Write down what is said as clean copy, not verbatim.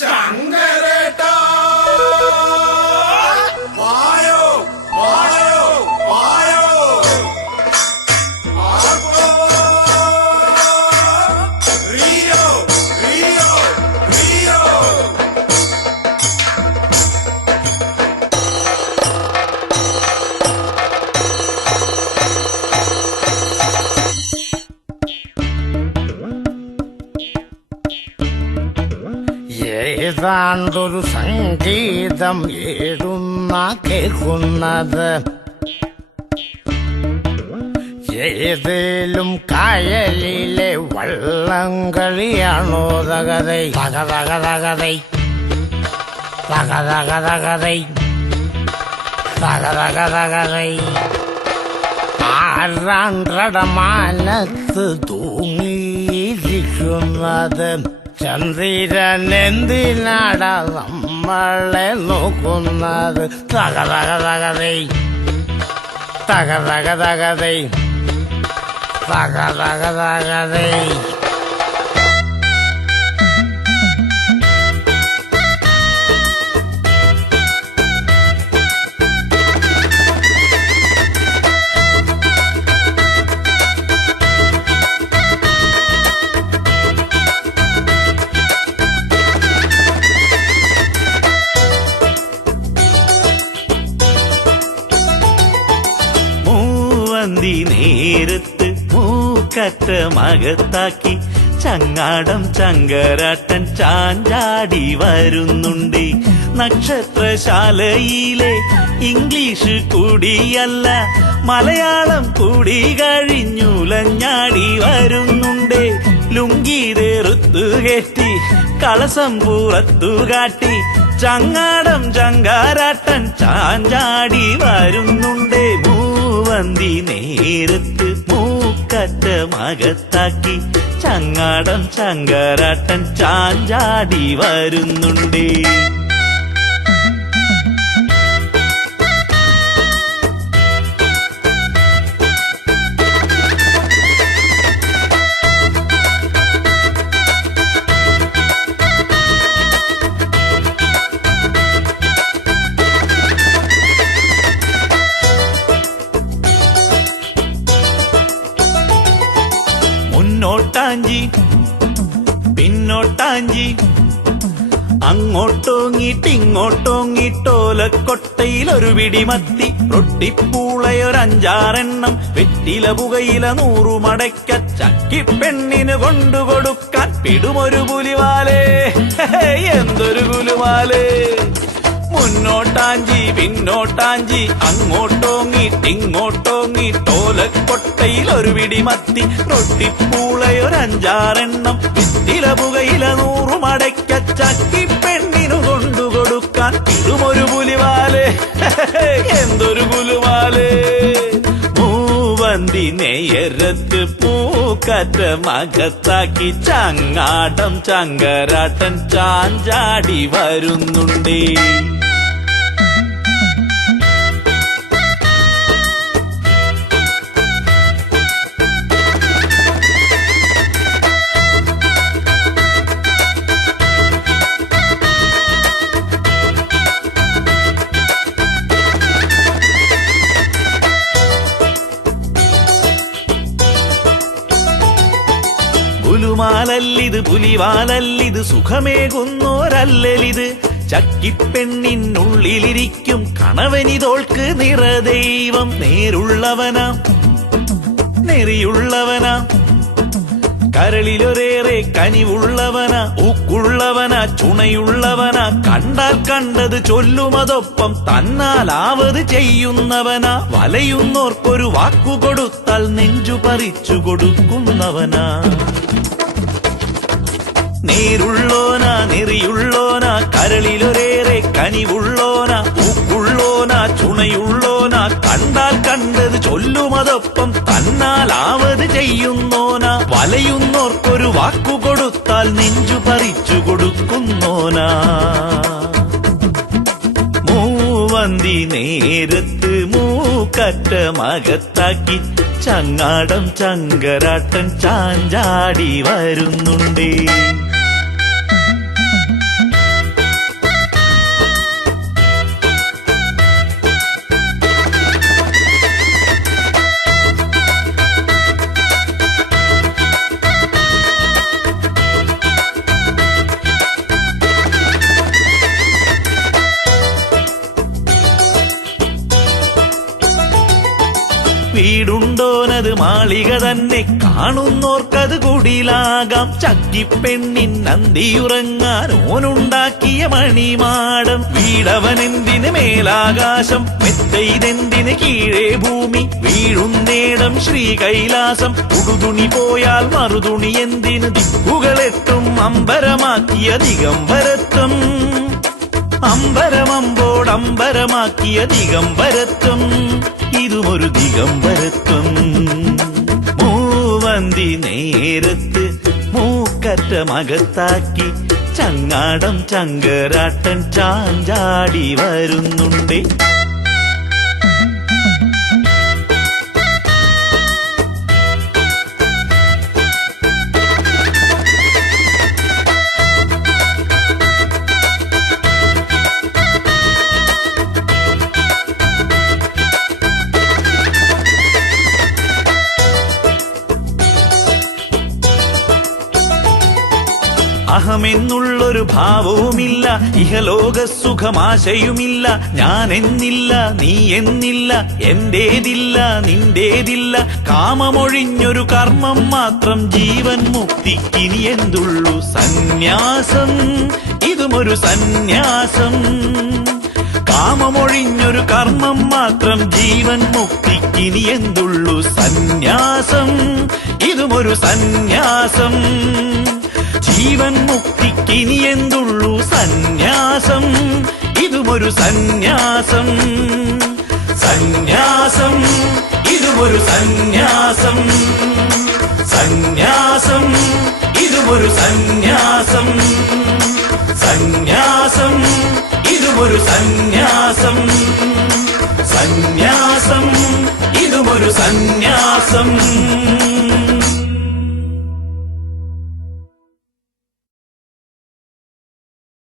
ചങ്കരേട്ടാ വായോ വായോ വായോ റിയോ റിയോ റിയോ ഏതാണ്ടൊരു സംഗീതം ഏടുന്ന കേൾക്കുന്നത് ഏതേലും കായലിലെ വള്ളംകളിയാണോ തകതൈ തകതകതകതൈ തകതകതകതൈ തകതകതകതൈ ആറാണ്ടടമാനത്ത് തൂങ്ങിയിരിക്കുന്നത് ചന്ദ്രൻ എന്തിനാടാ നമ്മളെ നോക്കുന്നത് തകതകതകതൈ തകതകതകതൈ തകതകതകതൈ മൂവന്തി നേരത്ത് മൂക്കറ്റ മകത്താക്കി ചങ്ങാടം ചങ്കരാട്ടൻ ചാഞ്ചാടി വരുന്നുണ്ട്. നക്ഷത്രശാലയിലെ ഇംഗ്ലീഷ് കൂടിയല്ല മലയാളം കൂടി കഴിഞ്ഞുലഞ്ഞാടി വരുന്നുണ്ട്. ലുങ്കി തെറുത്തു കയറ്റി കളസം പുറത്തു കാട്ടി ചങ്ങാടം ചങ്കാരാട്ടൻ ചാഞ്ചാടി വരുന്നുണ്ട്. മൂവന്തി നേരത്ത് മൂക്കറ്റ മകത്താക്കി ചങ്ങാടം ചങ്കാരാട്ടൻ ചാഞ്ചാടി വരുന്നുണ്ട്. മുന്നോട്ടാഞ്ചി പിന്നോട്ടാഞ്ചി അങ്ങോട്ടോങ്ങിട്ടിങ്ങോട്ടോങ്ങിട്ടോലക്കൊട്ടയിൽ ഒരു പിടിമത്തി റൊട്ടിപ്പൂളയൊരഞ്ചാറെണ്ണം വെറ്റില പുകയില 100 മടക്ക ചക്കിപ്പെണ്ണിന് കൊണ്ടുകൊടുക്കാൻ പിടുമൊരു പുലിവാലേ എന്തൊരു കുലുമാലേ. മുന്നോട്ടാഞ്ചി പിന്നോട്ടാഞ്ചി അങ്ങോട്ടോങ്ങിട്ടിങ്ങോട്ടോങ്ങിട്ടോലക്കൊട്ടയിൽ ഒരു പിടിമത്തി റൊട്ടിപ്പൂളയൊരഞ്ചാറെണ്ണം വിത്തില പുകയില 100 മടക്ക ചക്കിപ്പെണ്ണിനു കൊണ്ടുകൊടുക്കാൻ ഇതുമൊരു പുലിവാലേ എന്തൊരു കുലുമാലേ. മൂവന്തി നേരത്ത് പൂക്കറ്റ മകത്താക്കി ചങ്ങാടം ചങ്കരാട്ടൻ ചാഞ്ചാടി വരുന്നുണ്ട്. പുലുമാലല്ലിത് പുലിവാലല്ലിത് സുഖമേകുന്നോരല്ലിത് ചക്കിപ്പെണ്ണിനുള്ളിലിരിക്കും കണവനിതോൾക്ക് നിറദൈവം. നേരുള്ളവനാ നെറിയുള്ളവനാ കരളിലൊരേറെ കനിവുള്ളവനാ ഊക്കുള്ളവനാ ചുണയുള്ളവനാ കണ്ടാൽ കണ്ടത് ചൊല്ലുമതൊപ്പം തന്നാലാവത് ചെയ്യുന്നവനാ വലയുന്നോർക്കൊരു വാക്കു കൊടുത്താൽ നെഞ്ചു പറിച്ചു കൊടുക്കുന്നവനാ. നേരുള്ളോനാ നെറിയുള്ളോനാ കരളിലൊരേറെ കനിവുള്ളോനാ ഊക്കുള്ളോനാ ചുണയുള്ളോനാ കണ്ടാൽ കണ്ടത് ചൊല്ലുമതൊപ്പം തന്നാലാവത് ചെയ്യുന്നോനാ വലയുന്നോർക്കൊരു വാക്കു കൊടുത്താൽ നെഞ്ചു പറിച്ചു കൊടുക്കുന്നോനാ. മൂവന്തി നേരത്ത് മൂക്കറ്റ മകത്താക്കി ചങ്ങാടം ചങ്കരാട്ടൻ ചാഞ്ചാടി വരുന്നുണ്ട്. മാളിക തന്നെ കാണുന്നോർക്കത് കുടിലാകാം. ചക്കിപ്പെണ്ണിൻ നന്ദിയുറങ്ങാൻ ഓനുണ്ടാക്കിയ മണിമാടം. വീടവനെന്തിന് മേലാകാശം, മെത്തയിതെന്തിന് കീഴേ ഭൂമി. വീഴുന്നേടം ശ്രീ കൈലാസം, ഉടുതുണി പോയാൽ മറുതുണി എന്തിന്. ദിക്കുകളെട്ടും അമ്പരമാക്കിയ ദിഗംബരത്വം, അമ്പരമമ്പോടമ്പരമാക്കിയ ദിഗംബരത്വം. ഇതുമൊരു ദിഗംബരത്വം. മൂവന്തി നേരത്ത് മൂക്കറ്റ മകത്താക്കി ചങ്ങാടം ചങ്കരാട്ടൻ ചാഞ്ചാടി വരുന്നുണ്ടേ. അഹമെന്നുള്ളൊരു ഭാവവുമില്ല, ഇഹലോക സുഖമാശയുമില്ല. ഞാൻ എന്നില്ല, നീ എന്നില്ല, എന്റേതില്ല, നിന്റേതില്ല. കാമമൊഴിഞ്ഞൊരു കർമ്മം മാത്രം ജീവൻ മുക്തിക്കിനി എന്തുള്ളു. സന്യാസം, ഇതുമൊരു സന്യാസം. കാമമൊഴിഞ്ഞൊരു കർമ്മം മാത്രം ജീവൻ മുക്തിക്കിനി എന്തുള്ളു. സന്യാസം, ഇതുമൊരു സന്യാസം. ജീവൻ മുക്തിക്കിനി എന്തുള്ളു. സന്യാസം, ഇതുമൊരു സന്യാസം. സന്യാസം, ഇതുമൊരു സന്യാസം. സന്യാസം, ഇതുമൊരു സന്യാസം. സന്യാസം, ഇതുമൊരു സന്യാസം. സന്യാസം, ഇതുമൊരു സന്യാസം.